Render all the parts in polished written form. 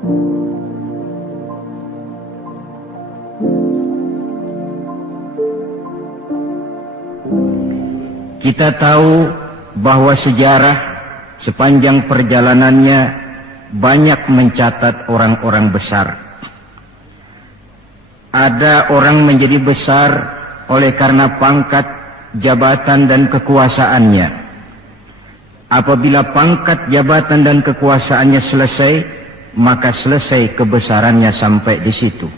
Kita tahu bahwa sejarah sepanjang perjalanannya banyak mencatat orang-orang besar. Ada orang menjadi besar oleh karena pangkat, jabatan dan kekuasaannya. Apabila pangkat, jabatan dan kekuasaannya selesai, maka selesai kebesarannya sampai di situ.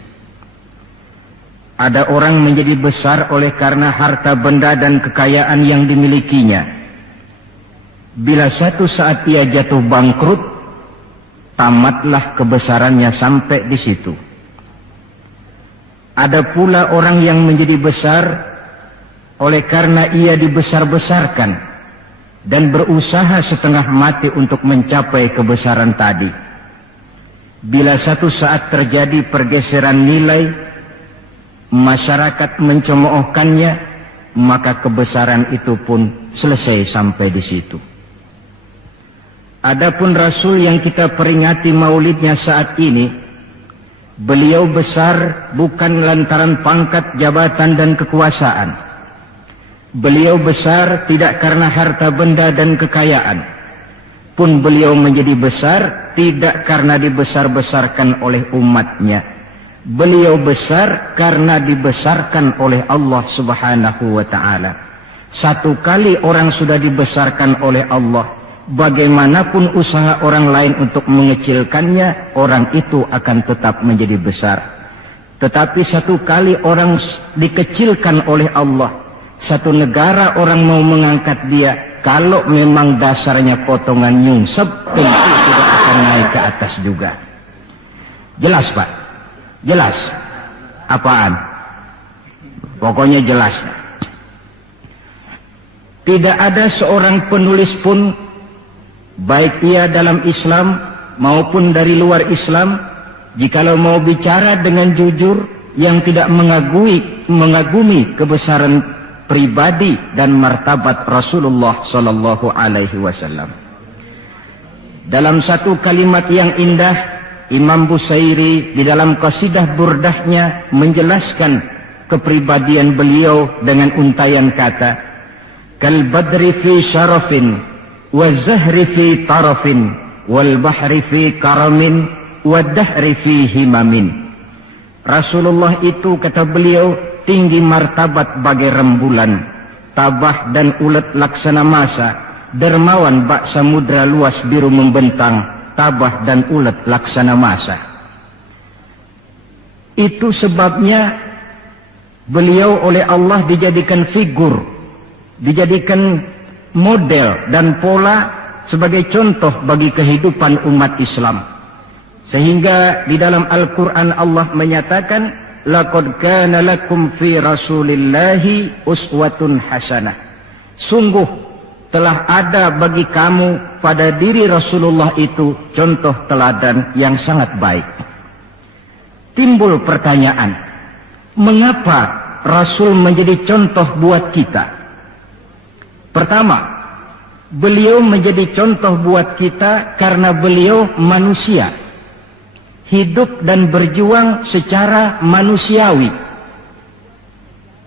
Ada orang menjadi besar oleh karena harta benda dan kekayaan yang dimilikinya. Bila suatu saat ia jatuh bangkrut, tamatlah kebesarannya sampai di situ. Ada pula orang yang menjadi besar oleh karena ia dibesar-besarkan dan berusaha setengah mati untuk mencapai kebesaran tadi. Bila satu saat terjadi pergeseran nilai, masyarakat mencemoohkannya, maka kebesaran itu pun selesai sampai di situ. Adapun Rasul yang kita peringati maulidnya saat ini, beliau besar bukan lantaran pangkat, jabatan dan kekuasaan. Beliau besar tidak karena harta benda dan kekayaan. Pun beliau menjadi besar tidak karena dibesar-besarkan oleh umatnya. Beliau besar karena dibesarkan oleh Allah Subhanahu wa ta'ala. Satu kali orang sudah dibesarkan oleh Allah, bagaimanapun usaha orang lain untuk mengecilkannya, orang itu akan tetap menjadi besar. Tetapi satu kali orang dikecilkan oleh Allah, satu negara orang mau mengangkat dia, kalau memang dasarnya potongan nyungsep, tentu tidak akan naik ke atas juga. Jelas Pak? Jelas? Apaan? Pokoknya jelas. Tidak ada seorang penulis pun, baik ia dalam Islam maupun dari luar Islam, jikalau mau bicara dengan jujur yang tidak mengagumi kebesaran pribadi dan martabat Rasulullah sallallahu alaihi wasallam. Dalam satu kalimat yang indah, Imam Busairi di dalam qasidah burdahnya menjelaskan kepribadian beliau dengan untayan kata, kal badri fi syarafin wa zahri fi tarafin wal bahri fi karamin wa dahri fi himamin. Rasulullah itu, kata beliau, tinggi martabat bagai rembulan, tabah dan ulet laksana masa, dermawan bak samudra luas biru membentang, tabah dan ulet laksana masa. Itu sebabnya beliau oleh Allah dijadikan figur, dijadikan model dan pola sebagai contoh bagi kehidupan umat Islam. Sehingga di dalam Al-Quran Allah menyatakan, laqad kana lakum fi rasulillahi uswatun hasanah. Sungguh telah ada bagi kamu pada diri Rasulullah itu contoh teladan yang sangat baik. Timbul pertanyaan, mengapa Rasul menjadi contoh buat kita? Pertama, beliau menjadi contoh buat kita karena beliau manusia, hidup dan berjuang secara manusiawi.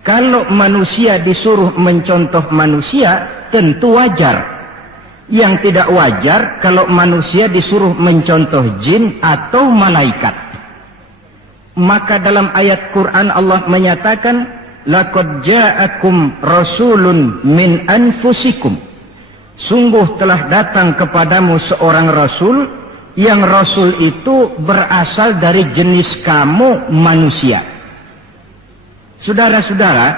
Kalau manusia disuruh mencontoh manusia, tentu wajar. Yang tidak wajar kalau manusia disuruh mencontoh jin atau malaikat. Maka dalam ayat Quran Allah menyatakan, laqad ja'akum rasulun min anfusikum. Sungguh telah datang kepadamu seorang rasul, yang rasul itu berasal dari jenis kamu manusia. Saudara-saudara,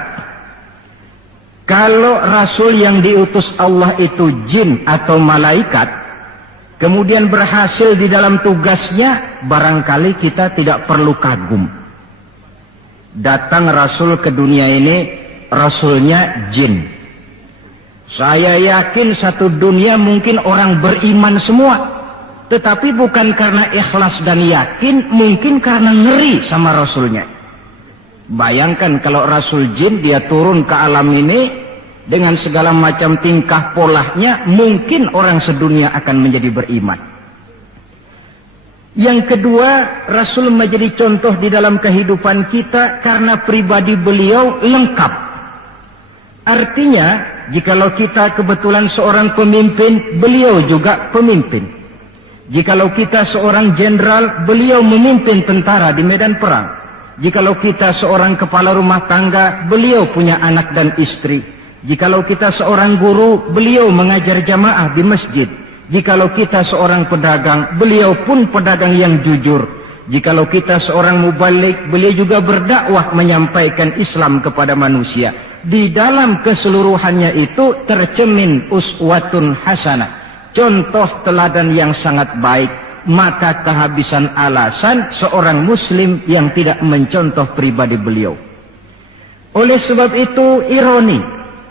kalau rasul yang diutus Allah itu jin atau malaikat, kemudian berhasil di dalam tugasnya, barangkali kita tidak perlu kagum. Datang rasul ke dunia ini, rasulnya jin. Saya yakin satu dunia mungkin orang beriman semua, tetapi bukan karena ikhlas dan yakin, mungkin karena ngeri sama rasulnya. Bayangkan kalau rasul jin dia turun ke alam ini dengan segala macam tingkah polanya, mungkin orang sedunia akan menjadi beriman. Yang kedua, Rasul menjadi contoh di dalam kehidupan kita karena pribadi beliau lengkap. Artinya, jikalau kita kebetulan seorang pemimpin, beliau juga pemimpin. Jikalau kita seorang jenderal, beliau memimpin tentara di medan perang. Jikalau kita seorang kepala rumah tangga, beliau punya anak dan istri. Jikalau kita seorang guru, beliau mengajar jamaah di masjid. Jikalau kita seorang pedagang, beliau pun pedagang yang jujur. Jikalau kita seorang mubalik, beliau juga berdakwah menyampaikan Islam kepada manusia. Di dalam keseluruhannya itu tercemin uswatun hasanah, contoh teladan yang sangat baik. Maka kehabisan alasan seorang muslim yang tidak mencontoh pribadi beliau. Oleh sebab itu ironi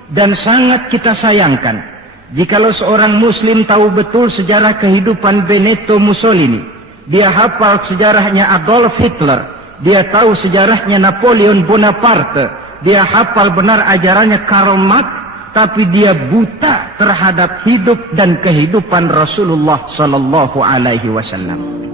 dan sangat kita sayangkan jikalau seorang muslim tahu betul sejarah kehidupan Benito Mussolini, dia hafal sejarahnya Adolf Hitler, dia tahu sejarahnya Napoleon Bonaparte, dia hafal benar ajarannya Karl Marx, tapi dia buta terhadap hidup dan kehidupan Rasulullah sallallahu alaihi wasallam.